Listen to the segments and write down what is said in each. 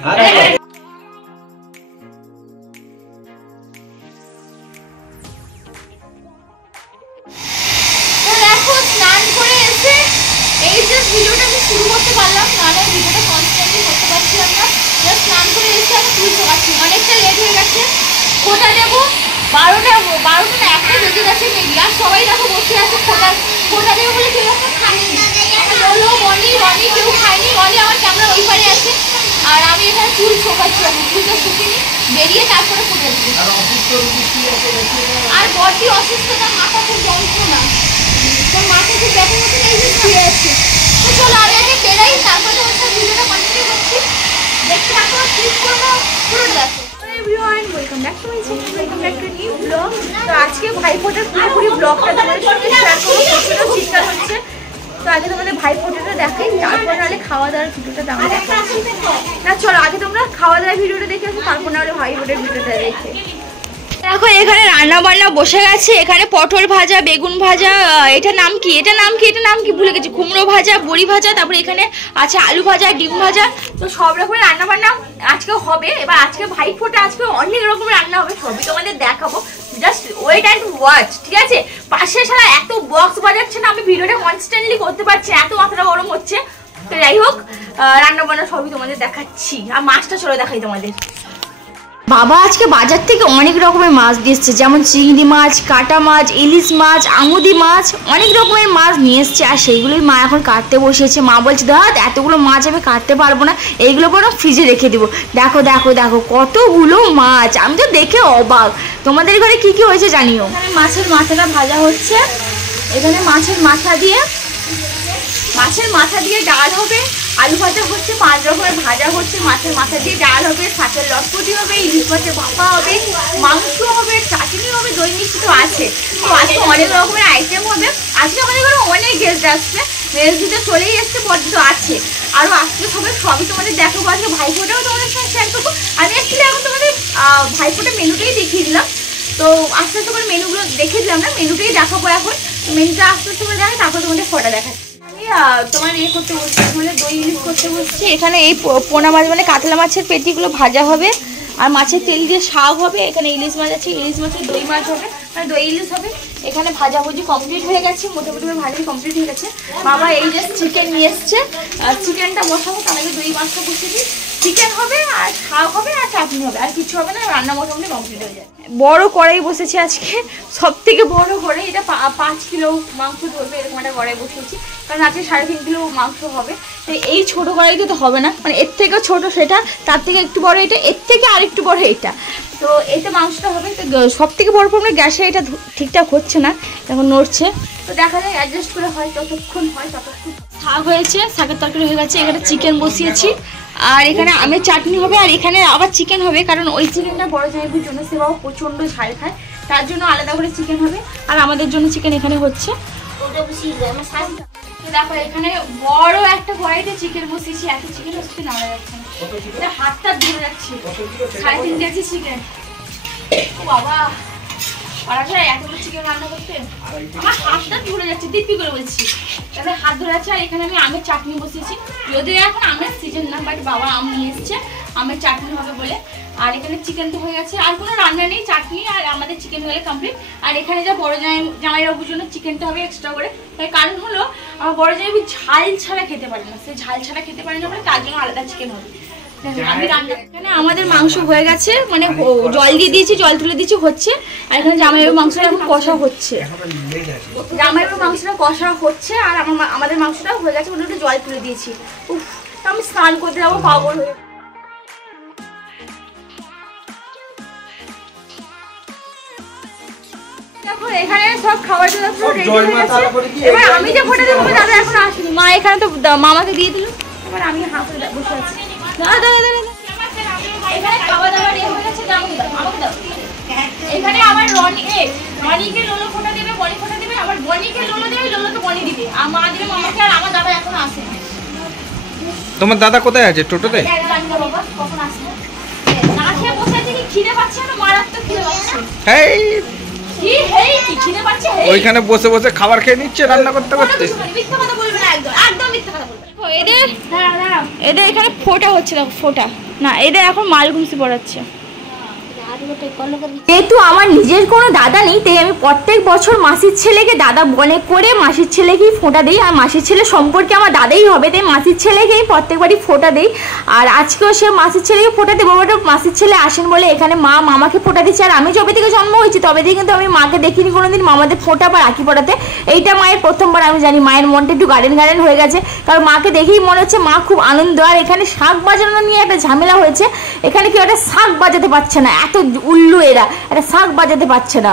ভিডিওটা আমি শুরু করতে পারলাম, নাহলে ভিডিওটা কনস্ট্যান্টলি করতে পারছিলাম না। জাস্ট স্নান করে এসে আমি চুল শোকাচ্ছি, অনেকটা লেট হয়ে গেছে। ফোটা দেবো 12টা না 1টা বেজে গেছে মেবি। আর সবাই দেখো বসে আছে ফোটা দেবো বলে কেউ একটা খায়নি। লোলো রনি কেউ খায়নি। রনি আমার ক্যামেরা ওই পারে আছে, আর আমি এখানে চুল শোকাচ্ছি। আমি চুলটা শুকিনি বেরিয়ে তারপরে ফোটা দেবো। আর বডি অসুস্থতা, মাথা খুব যন্ত্রণা, তোর মাথা খুব ব্যাপার মতো এই যে শুয়ে আছে। তো চলো আমি আগে বেরাই, তারপরে হচ্ছে ভিডিওটা কন্টিনিউ করছি। দেখতে থাকো, ক্লিক করবো, পুরো দেখো। Everyone, welcome back to my channel, welcome back to new blog. তো আজকে ভাইফোঁটার পুরোপুরি ব্লগটা তোমাদের সঙ্গে শেয়ার করবো। প্রচুর শীতকাল হচ্ছে, তো আগে তোমাদের ভাইফোঁটাটা দেখাই, তারপর নাহলে খাওয়া দাওয়ার ভিডিওটা দাম দেখাচ্ছি। না চলো আগে তোমরা খাওয়া দাওয়ার ভিডিওটা দেখে আসো, তারপর নাহলে ভাইফোঁটার ভিডিওটা দেখে। দেখো এখানে রান্না বান্না বসে গেছে। এখানে পটল ভাজা, বেগুন ভাজা, এটা নাম কি ভুলে গেছি, কুমড়ো ভাজা, বড়ি ভাজা, তারপরে এখানে আছে আলু ভাজা, ডিম ভাজা। তো সব রকমের রান্না বান্না আজকে হবে। এবার আজকে ভাইফোঁটা, আজকে অনেক রকমের রান্না হবে, সবই তোমাদের দেখাবো। জাস্ট ওয়েট অ্যান্ড ওয়াচ, ঠিক আছে? পাশে সারা এত বক্স বাজাচ্ছে না, আমি ভিডিওটা কনস্ট্যান্টলি করতে পারছি, এত মাথাটা গরম হচ্ছে। তো যাই হোক, রান্না বান্না সবই তোমাদের দেখাচ্ছি। আর মাছটা চলো দেখাই তোমাদের। বাবা আজকে বাজার থেকে অনেক রকমের মাছ দিয়ে এসছে, যেমন চিংড়ি মাছ, কাটা মাছ, ইলিশ মাছ, আমুদি মাছ, অনেক রকমের মাছ নিয়ে এসছে। আর সেইগুলোই মা এখন কাটতে বসেছে। মা বলছে দাদা এতগুলো মাছ আমি কাটতে পারবো না, এইগুলো বরং ফ্রিজে রেখে দিব। দেখো দেখো দেখো কতগুলো মাছ, আমি তো দেখে অবাক। তোমাদের ঘরে কি কি হয়েছে জানিও। এখানে মাছের মাথাটা ভাজা হচ্ছে, এখানে মাছের মাথা দিয়ে ডাল হবে, আলু ভাজা হচ্ছে, 5 রকমের ভাজা হচ্ছে, মাছের মাথা দিয়ে ডাল হবে, শাকের লটপটি হবে, ইলিশ মাছের ভাপা হবে, মাংস হবে, চাটনি হবে, দই মিষ্টি তো আছে। তো আজকে অনেক রকমের আইটেম হবে। আজকে আমাদের ঘরে অনেক গেস্ট আসবে, গেস্ট চলেই এসছে, বড্ড তো আছে, আরও আসতে হবে। সবই তোমাদের দেখাবো। আজকে ভাইফোঁটাও তোমাদের সঙ্গে শেয়ার করবো। আমি অ্যাকচুয়ালি এখন তোমাদের ভাইফোঁটা মেনুটাই দেখিয়ে দিলাম। তো আস্তে আস্তে করে মেনুগুলো দেখিয়ে দিলাম না, মেনুটাই দেখাবো এখন। মেনুটা আস্তে আস্তে করে দেখাই, তারপর তোমাদের ফটো দেখাচ্ছি। তোমার করতে বলছি, মানে দই ইলিশ করতে বলছি। এখানে এই পোনা মাছ মানে কাতলা মাছের পেটিগুলো ভাজা হবে, আর মাছের তেল দিয়ে শাক হবে। এখানে ইলিশ মাছ আছে, ইলিশ মাছের দই মাছ হবে, মানে দই ইলিশ হবে। এখানে ভাজাভুজি কমপ্লিট হয়ে গেছে, মোটামুটি ভাজি কমপ্লিট হয়ে গেছে। বাবা এই যে চিকেন নিয়ে এসছে, চিকেনটা বসাবো, তার আগে দই মাছটা বসিয়ে দিই। চিকেন হবে আর শাক হবে আর চাটনি হবে, আর কিছু হবে না, রান্না মোটামুটি কমপ্লিট হয়ে যায়। বড় কড়াই বসেছি আজকে, সব থেকে বড় কড়াই। এটা 5 কিলো মাংস ধরবে, এরকম একটা কড়াই বসেছি, কারণ আজকে 3.5 কিলো মাংস হবে। তো এই ছোটো কড়াইতে তো হবে না, মানে এর থেকেও ছোটো সেটা, তার থেকে একটু বড় এটা, এর থেকে আর একটু বড় এটা। তো এতে মাংসটা হবে। তো সব থেকে বড় প্রবলেম গ্যাসে এটা ঠিকঠাক হচ্ছে না, এখন নড়ছে। তো দেখা যায় অ্যাডজাস্ট করে হয়, ততক্ষণ শাক হয়েছে, শাকের তরকারি হয়ে গেছে। এখানে চিকেন বসিয়েছি, আর এখানে আমের চাটনি হবে, আর এখানে আবার চিকেন হবে, কারণ ওই চিকেনটা বড় জায়গার জন্য, সে বাবা প্রচণ্ড ঝাল খায়, তার জন্য আলাদা করে চিকেন হবে। আর আমাদের জন্য চিকেন এখানে হচ্ছে। দেখো এখানে বড় একটা কড়াইতে চিকেন বসিয়েছি, এত চিকেন হচ্ছে নাড়া যাচ্ছে না, এটা হাতটা ধরে যাচ্ছে। 3.5 কেজি চিকেন, বাবা পারা যায় এতগুলো চিকেন রান্না করতে? আমার হাতটা ধরে যাচ্ছে, দিব্যি করে বলছি, তাহলে হাত ধরে যাচ্ছে। আর এখানে আমি আমের চাটনি বসিয়েছি, যদিও এখন আমের সিজন না, বাট বাবা আম নিয়ে এসছে, আমের চাটনি হবে বলে। আর এখানে চিকেন তো হয়ে গেছে, আর কোনো রান্না নেই, চাটনি আর আমাদের চিকেন হয়ে কমপ্লিট। আর এখানে যা বড় জামাইবাবুর জন্য চিকেনটা হবে এক্সট্রা করে। তার কারণ হলো আমার বড় জামাইবাবু ঝাল ছাড়া খেতে পারে না, সে ঝাল ছাড়া খেতে পারে না বলে তার জন্য আলাদা চিকেন হবে। এখানে আমাদের মাংস হয়ে গেছে, মানে জল দিয়ে দিয়েছি, জল তুলে দিয়েছি, হচ্ছে। আর এখানে জামাইবাবুর মাংসটা এখন কষা হচ্ছে, জামাইবাবুর মাংসটা কষা হচ্ছে, আর আমাদের মাংসটাও হয়ে গেছে, ওটা জল তুলে দিয়েছি। উফ, আমি স্নান করতে যাবো, পাগল হয়ে। দেখো এখানে সব খাবার দাবার পুরো রেডি হয়ে গেছে। এবার আমি যে ফোটা দেবো দাদা এখন আসেনি, মা এখানে তো মামাকে দিয়ে দিল, এবার আমি হাত ধরে বসে আছি। এখানে খাওয়া দাওয়া রেডি হয়ে গেছে, আমাকে দাও। এখানে আবার রনিকে লোলো ফোটা দেবে, বনি ফোটা দেবে, আবার বনিকে লোলো দেবে, লোলোকে বনি দিবে, আর মা দেবে মামাকে, আর আমার দাদা এখন আসে। তোমার দাদা কোথায় আছে? টোটোতে? বাবা কখন আসবে? না খেয়ে বসে আছে, কি খিদে পাচ্ছে না? মারাত্মক খিদে পাচ্ছে। ওইখানে বসে বসে খাবার খেয়ে নিচ্ছে রান্না করতে করতে। মিথ্যা কথা বলবে না, একদম মিথ্যা কথা বলবে। এদের এদের এখানে ফোটা হচ্ছে, দেখো ফোটা না, এদের এখন মালগুমসি পড়াচ্ছে। যেহেতু আমার নিজের কোনো দাদা নেই, তাই আমি প্রত্যেক বছর মাসির ছেলেকে দাদা মনে করে মাসির ছেলেকেই ফোঁটা দিই। আর মাসির ছেলে সম্পর্কে আমার দাদাই হবে, তাই মাসির ছেলেকেই প্রত্যেকবারই ফোঁটা দিই। আর আজকেও সে মাসির ছেলেকে ফোঁটা দেবো, বাট মাসির ছেলে আসেন বলে এখানে মা মামাকে ফোঁটা দিচ্ছে। আর আমি যবে থেকে জন্ম হয়েছি তবে থেকে কিন্তু আমি মাকে দেখিনি কোনোদিন মামাদের ফোঁটা বা রাখি পড়াতে। এইটা মায়ের প্রথমবার। আমি জানি মায়ের মনটা একটু গার্ডেন গার্ডেন হয়ে গেছে, কারণ মাকে দেখেই মনে হচ্ছে মা খুব আনন্দ। আর এখানে শাঁখ বাজানো নিয়ে একটা ঝামেলা হয়েছে, এখানে কেউ একটা শাঁখ বাজাতে পারছে না, এত উল্লু এরা, একটা শাঁখ বাজাতে পারছে না।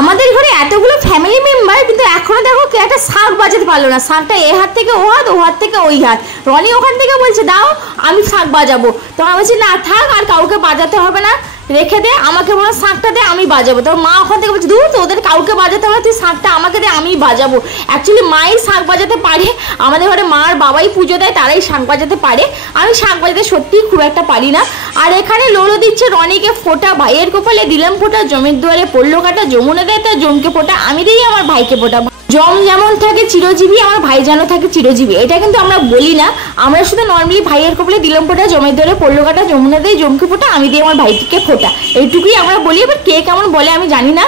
আমাদের ঘরে এতগুলো ফ্যামিলি মেম্বার, কিন্তু এখনো দেখো কে একটা শাঁখ বাজাতে পারলো না। শাঁখটা এ হাত থেকে ও হাত, ও হাত থেকে ওই হাত। রনি ওখান থেকে বলছে দাও আমি শাঁখ বাজাবো, তো আমি বলছি না থাক, আর কাউকে বাজাতে হবে না, রেখে দে, আমাকে বলো শাঁখটা দে আমি বাজাবো। তো মা ওখান থেকে বলছে দূর, তো ওদের কাউকে বাজাতে হবে, তুই শাঁখটা আমাকে দে আমি বাজাবো। অ্যাকচুয়ালি মাই শাঁখ বাজাতে পারে, আমাদের ঘরে মা আর বাবাই পুজো দেয়, তারাই শাঁখ বাজাতে পারে। আমি শাঁখ বাজাতে সত্যিই খুব একটা পারি না। আর এখানে লোলো দিচ্ছে রনিকে ফোঁটা, ভাইয়ের কপালে দিলাম ফোঁটা, জমির দুয়ারে পড়লো কাটা, যমুনা দেয় তার জমকে ফোঁটা, আমি দিই আমার ভাইকে ফোঁটা। জম যেমন থাকে চিরজীবী, আমার ভাই যেন থাকে চিরজীবী, এটা কিন্তু আমরা বলি না। আমরা শুধু নর্মালি ভাইয়ের কপালে দিলাম ফোঁটা, জমের ধরে পড়লো কাটা, যমুনা দেয় জমকে ফোঁটা, আমি দিই আমার ভাইটিকে ফোঁটা, এইটুকুই আমরা বলি। এবার কে কেমন বলে আমি জানি না,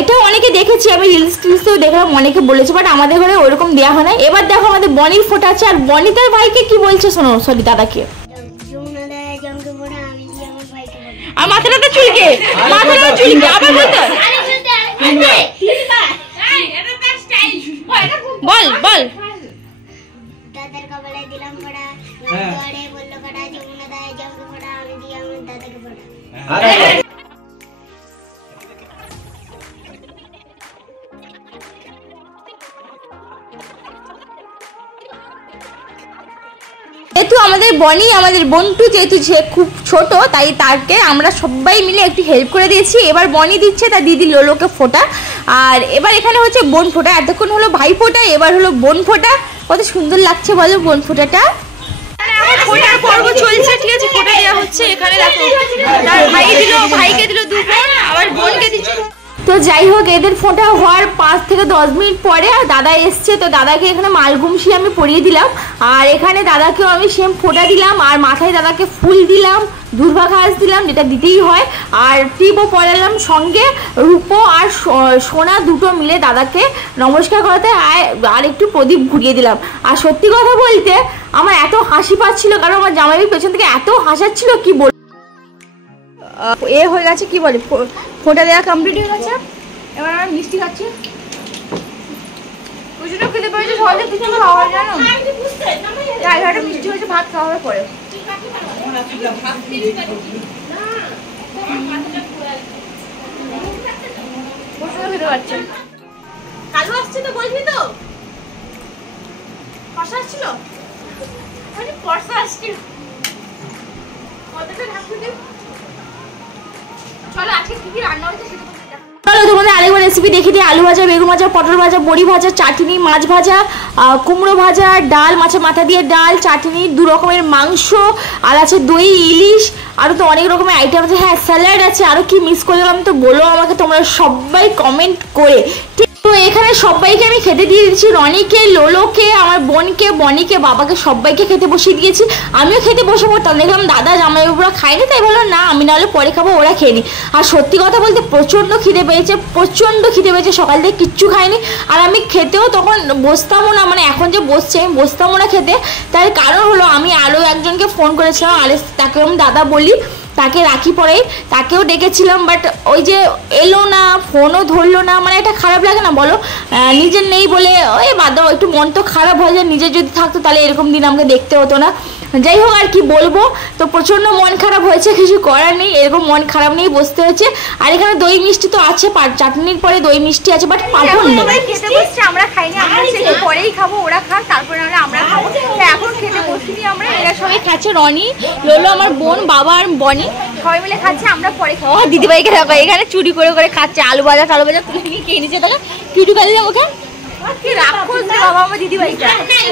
এটা অনেকে দেখেছি, আমি রিলস টিলসেও দেখলাম অনেকে বলেছে, বাট আমাদের ঘরে ওরকম দেওয়া হয় না। এবার দেখো আমাদের বনির ফোঁটা আছে, আর বনি তার ভাইকে কি বলছে শোনো, সরি দাদাকে। আর মাথাটা চুলকে, মাথাটা চুলকে আবার বলতো, বল বল। দাদার কপালে দিলাম ফোঁটা, জলে বললো কাটা, যমুনা দেয় জমকে ফোঁটা, আমি দিই আমার দাদাকে ফোঁটা। যেহেতু আমাদের বনি, আমাদের বন্টু যেহেতু সে খুব ছোট, তাই তাকে আমরা সবাই মিলে একটু হেল্প করে দিয়েছি। এবার বনি দিচ্ছে তার দিদি লোলোকে ফোঁটা, আর এবার এখানে হচ্ছে বোন ফোঁটা। এতক্ষণ হলো ভাই ফোঁটা, এবার হলো বোন ফোঁটা। কত সুন্দর লাগছে বলো বোন ফোঁটাটা। ফোঁটার পর্ব চলছে, ঠিক আছে, ফোঁটা দেওয়া হচ্ছে। এখানে দেখো তার ভাই দিল, ভাইকে দিল 2 বোন, আবার বোনকে দিচ্ছে। তো যাই হোক, এদের ফোঁটা হওয়ার 5 থেকে 10 মিনিট পরে দাদা এসছে, তো দাদাকে এখানে মালগুমসি আমি পরিয়ে দিলাম, আর এখানে দাদাকেও আমি সেম ফোঁটা দিলাম, আর মাথায় দাদাকে ফুল দিলাম, দুর্বা ঘাস দিলাম, যেটা দিতেই হয়, আর টিপও পরালাম সঙ্গে, রূপো আর সোনা দুটো মিলে দাদাকে নমস্কার করাতে, আর একটু প্রদীপ ঘুরিয়ে দিলাম। আর সত্যি কথা বলতে আমার এত হাসি পাচ্ছিল, কারণ আমার জামাইয়ের পেছন থেকে এত হাসাচ্ছিল কি বল। এ হয়ে গেছে, কি বলে, ফোঁটা দেওয়া কমপ্লিট হয়ে গেছে। এবার আমরা মিষ্টি খাচ্ছি, ওই জন্য খেতে পারছি সহজে কিছু খাওয়া হয়, জানো, একটা মিষ্টি হয়েছে, ভাত খাওয়া হবে পরে। খেতে পারছে, কালু আসছে তো বলবি তো, কষা আসছিল, কষা আসছিল, কতটা ঢাকতে দিই। চলো আজকে কি কি রান্না হয়েছে সেটা চলো তোমাদের আরেকবার রেসিপি দেখিয়ে দিই। আলু ভাজা, বেগুন ভাজা, পটল ভাজা, বড়ি ভাজা, চাটনি, মাছ ভাজা, কুমড়ো ভাজা, ডাল, মাছের মাথা দিয়ে ডাল, চাটনি, 2 রকমের মাংস, আর আছে দই, ইলিশ, আরও তো অনেক রকমের আইটেম আছে। হ্যাঁ স্যালাড আছে, আরও কি মিস করলাম তো বলো আমাকে তোমরা সবাই কমেন্ট করে, ঠিক। তো এখানে সবাইকে আমি খেতে দিয়ে দিচ্ছি, রনিকে, লোলোকে, আমার বোনকে, বনিকে, বাবাকে, সবাইকে খেতে বসিয়ে দিয়েছি। আমিও খেতে বসে পড়তাম, দেখলাম দাদা জামাইবাবুরা খায়নি, তাই বললো না আমি নাহলে পরে খাবো, ওরা খেয়ে নি। আর সত্যি কথা বলতে প্রচণ্ড খিদে পেয়েছে, প্রচণ্ড খিদে পেয়েছে, সকাল থেকে কিচ্ছু খাইনি। আর আমি খেতেও তখন বসতামও না, মানে এখন যে বসছে আমি বসতামও না খেতে। তার কারণ হলো আমি আরও একজনকে ফোন করেছিলাম, আর তাকে আমি দাদা বলি, তাকে রাখি পরে তাকেও ডেকেছিলাম, বাট ওই যে এলো না, ফোনও ধরলো না, মানে এটা খারাপ লাগে না বলো, নিজের নেই বলে ওই বাদ দাও, একটু মন তো খারাপ হয়ে যায়। নিজের যদি থাকতো তাহলে এরকম দিন আমাকে দেখতে হতো না। যাই হোক আর কি বলবো, তো প্রচণ্ড মন খারাপ হয়েছে, কিছু করার নেই, এরকম মন খারাপ নিয়ে বসতে হয়েছে। আর এখানে দই মিষ্টি তো আছে, চাটনির পরে দই মিষ্টি আছে, বাট পাপড় নেই। খেতে বসছে, আমরা খাইনি, আমরা সেটা পরেই খাবো, ওরা খাক তারপরে নাহলে আমরা খাবো। এখন খেতে বসিনি আমরা, এরা সবাই খাচ্ছে, রনি, লোলো, আমার বোন, বাবা আর বনি সবাই মিলে খাচ্ছে, আমরা পরে খাবো। দিদিভাইকে দেখো এখানে চুরি করে করে খাচ্ছে, আলু ভাজা টালু ভাজা তুলে নিয়ে খেয়ে নিচ্ছে, তাহলে কিউটু খালি ওকে কি রাক্ষস রে বাবা আমার দিদিভাইটা।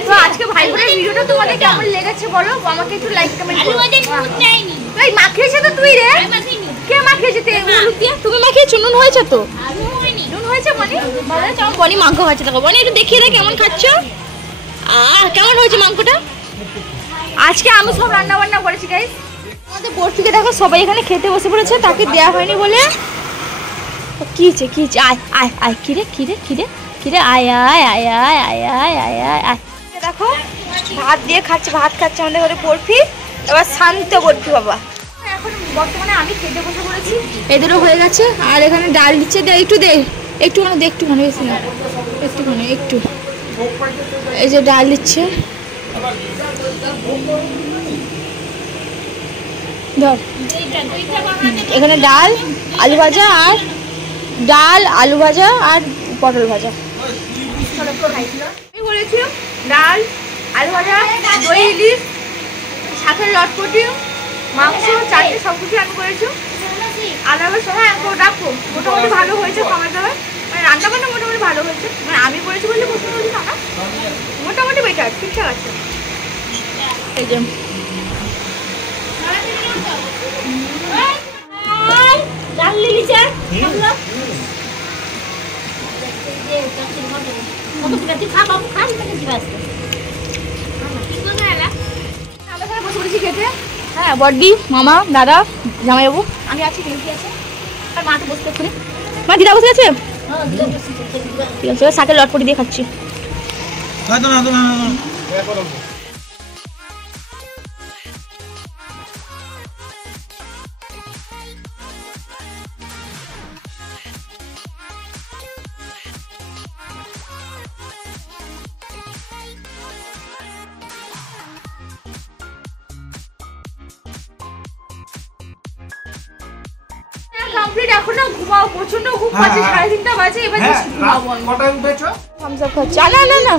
তো আজকে ভাই বোনের ভিডিওটা তোমাদের কেমন লেগেছে বলো, আমাকে একটু লাইক কমেন্ট করো। এই মাখিয়েছে তো তুই রে, কে মাখিয়েছে? তুমি মাখিয়েছো, নুন হয়েছে তো, নুন হয়েছে বনি, বনি মাংস খাচ্ছে, দেখো বনি একটু দেখিয়ে দে কেমন খাচ্ছ। কেমন হয়েছে মাংসটা? আজকে আমি সব রান্না বান্না করেছি গাইস। আমাদের বরফিকে দেখো সবাই এখানে খেতে বসে পড়েছে, তাকে দেওয়া হয়নি বলে। কি হচ্ছে আয় আয় আয়, কিরে কিরে কিরে কিরে, আয় আয় আয় আয় আয় আয় আয় আয় আয়। দেখো ভাত দিয়ে খাচ্ছে, ভাত খাচ্ছে আমাদের ঘরে বরফি। এবার শান্ত বরফি বাবা। এখন বর্তমানে আমি খেতে বসে পড়েছি, এদেরও হয়ে গেছে। আর এখানে ডাল দিচ্ছে, একটু দে, একটুখানি দে, একটুখানি, বেশি না, একটুখানি, একটু। এই যে ডাল দিচ্ছে, ধর। এখানে ডাল, আলু ভাজা, আর ডাল, আলু ভাজা আর পটল ভাজা। আমি বলেছি ডাল, আলু ভাজা, দই ইলিশ, শাকের লটপটি, মাংস, চাটনি সব কিছু আমি করেছি। আলাদার সময় আমি রাখবো। মোটামুটি ভালো হয়েছে খাবার দাবার, মানে রান্না বান্না মোটামুটি ভালো হয়েছে। মানে আমি করেছি বললে প্রশ্ন বলছি না, মোটামুটি বেটার, ঠিকঠাক আছে। এই যে ডাল লিলিছে, বসে পড়েছি খেতে। হ্যাঁ, বড়দি, মামা, দাদা, জামাইবাবু, আমি আছি, মিলকি আছে, আর মা তো বসতে করে। মা, দিদা বসে আছে? ঠিক আছে, শাকের লটপটি দিয়ে খাচ্ছি। কমপ্লিট, এখন না ঘুমাও, প্রচন্ড ঘুম পাচ্ছে, 3:30 বাজে। এবার ঘুমাবো। কটায় উঠেছো? থামস আপ খাচ্ছি। না না না,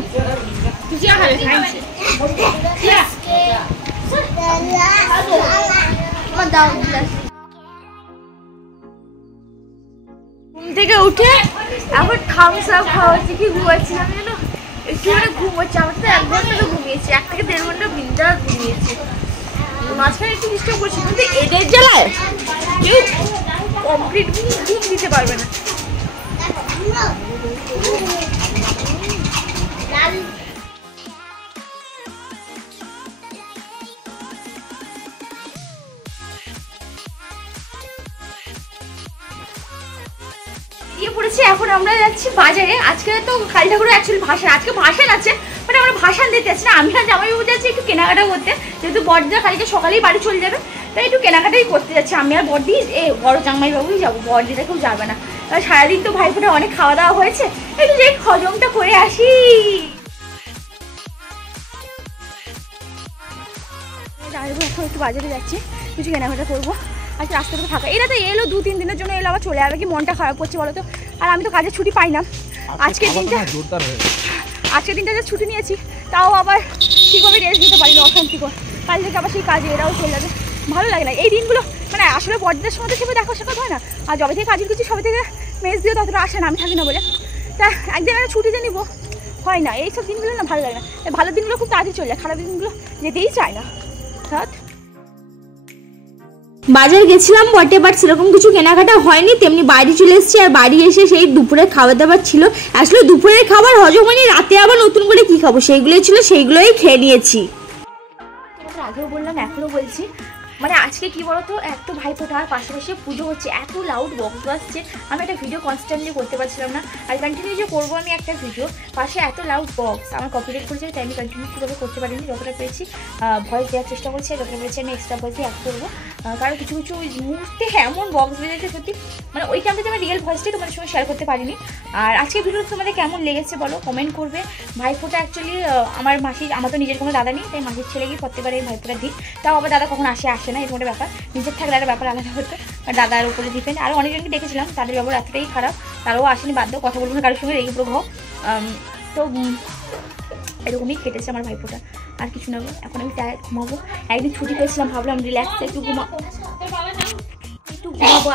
তুই যা খাবে, খাইছে ঘুম থেকে উঠে এখন থামস আপ খাওয়াচ্ছি। কি ঘুমাচ্ছি আমি জানো, একটু মানে ঘুম হচ্ছে। আমার তো 1 ঘন্টা তো ঘুমিয়েছি, 1 থেকে 1.5 ঘন্টা বিন্দাস ঘুমিয়েছি। মাঝখানে একটু ডিস্টার্ব করছি, কিন্তু এদের জ্বালায় কেউ কমপ্লিট ঘুম দিতে পারবে না। দিয়ে পড়েছি, এখন আমরা যাচ্ছি বাজারে। আজকে তো কালী ঠাকুরের অ্যাকচুয়ালি ভাসান, আজকে ভাসান আছে, মানে আমরা ভাসান দিতে যাচ্ছি না। আমি আর জামাইবাবু যাচ্ছি একটু কেনাকাটা করতে, যেহেতু বড়দিদা কালকে সকালেই বাড়ি চলে যাবে, তাই একটু কেনাকাটাই করতে যাচ্ছি। আমি আর বড়দি, বড় জামাইবাবুই যাবো, বড়দিদা কেউ যাবে না। সারাদিন তো ভাইফোঁটা অনেক খাওয়া দাওয়া হয়েছে, একটু যে হজমটা করে আসি। জামাইবাবু এখন একটু বাজারে যাচ্ছি, কিছু কেনাকাটা করবো। আজকে রাস্তা থেকে ফাঁকা, এরা তো এলো 2-3 দিনের জন্য, এলো আবার চলে যাবে। কি মনটা খারাপ করছে বলো তো। আর আমি তো কাজে ছুটি পাই না। আজকের দিনটা যে ছুটি নিয়েছি, তাও আবার ঠিকভাবে রেস্ট নিতে পারি না, অশান্তিকর। কাল থেকে আবার সেই কাজে এরাও চলে যাবে, ভালো লাগে না এই দিনগুলো। মানে আসলে বড়দের সময় তো সেভাবে দেখা সাক্ষাৎ হয় না, আর যবে থেকে কাজের কিছু সবে থেকে মেস দিয়ে ততটা আসে না, আমি থাকি না বলে। তা একদিন একটা ছুটিতে নিবো, হয় না। এইসব দিনগুলো না ভালো লাগে না। ভালো দিনগুলো খুব তাড়াতাড়ি চলে যায়, খারাপ দিনগুলো যেতেই চায় না। বাজার গেছিলাম বটে, বাট সেরকম কিছু কেনাকাটা হয়নি। তেমনি বাড়ি চলে এসেছি, আর বাড়ি এসে সেই দুপুরের খাবার দাবার ছিল। আসলে দুপুরের খাবার হজম হয়নি, রাতে আবার নতুন করে কি খাবো, সেইগুলোই ছিল, সেইগুলোই খেয়ে নিয়েছি। আগেও বললাম, এখনো বলছি, মানে আজকে কি বলতো, এত ভাইফোঁটা আর পাশাপাশি পুজো হচ্ছে, এত লাউড বক্স বাজছে, আমি একটা ভিডিও কনস্ট্যান্টলি করতে পারছিলাম না। আর কন্টিনিউ যে করবো আমি একটা ভিডিও, পাশে এত লাউড বক্স আমার কপিরাইট করেছে, তাই আমি কন্টিনিউ কীভাবে করতে পারিনি। যতটা পেরেছি ভয়েস দেওয়ার চেষ্টা করছি, যতটা পেরেছি আমি এক্সট্রা ভয়েসে অ্যাড করবো। কারণ কিছু কিছু মুহূর্তে এমন বক্স বেজেছে সত্যি, মানে ওই টাইমটাতে আমি রিয়েল ভয়েসটাই তোমাদের সঙ্গে শেয়ার করতে পারিনি। আর আজকে ভিডিও তোমাদের কেমন লেগেছে বলো, কমেন্ট করবে। ভাইফোঁটা অ্যাকচুয়ালি আমার মাসির, আমার তো নিজের কোনো দাদা নেই, তাই মাসির ছেলে গিয়ে প্রত্যেকবার এই ভাইফোঁটা দিই। তাও আবার দাদা কখন আসে না, এরকম একটা ব্যাপার। নিজের থাকলে একটা ব্যাপার আলাদা হতো, দাদার উপরে ডিপেন্ড। আরও অনেকজনকে দেখেছিলাম, তাদের ব্যবহার এতটাই খারাপ, তারাও আসেনি, বাধ্য কথা বলবো না কারোর সঙ্গে, রেগে পুরো ঘ। তো এরকমই কেটেছে আমার ভাইফোঁটা, আর কিছু না। এখন আমি ঘুমাবো, একদিন ছুটি পেয়েছিলাম, ভাবলাম রিল্যাক্স একটু ঘুমাবো,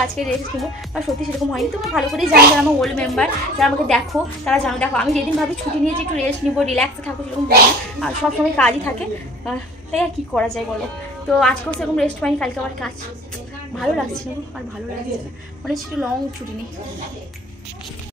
আজকে রেস্ট নেবো। আর সত্যি সেরকম হয়নি। তোমরা ভালো করেই জানো, যারা আমার ওল্ড মেম্বার, যারা আমাকে দেখো তারা জানো। দেখো আমি যেদিন ভাবি ছুটি নিয়েছি একটু রেস্ট নিবো, রিল্যাক্সে থাকবো, সেরকম হয় না, আর সবসময় কাজই থাকে, তাই আর কী করা যায় বলো। তো আজকেও সেরকম রেস্ট পাইনি, কালকে আমার কাজ ভালো লাগছে না, আর ভালো লাগছে না, মনে হচ্ছে একটু লং ছুটি নেই।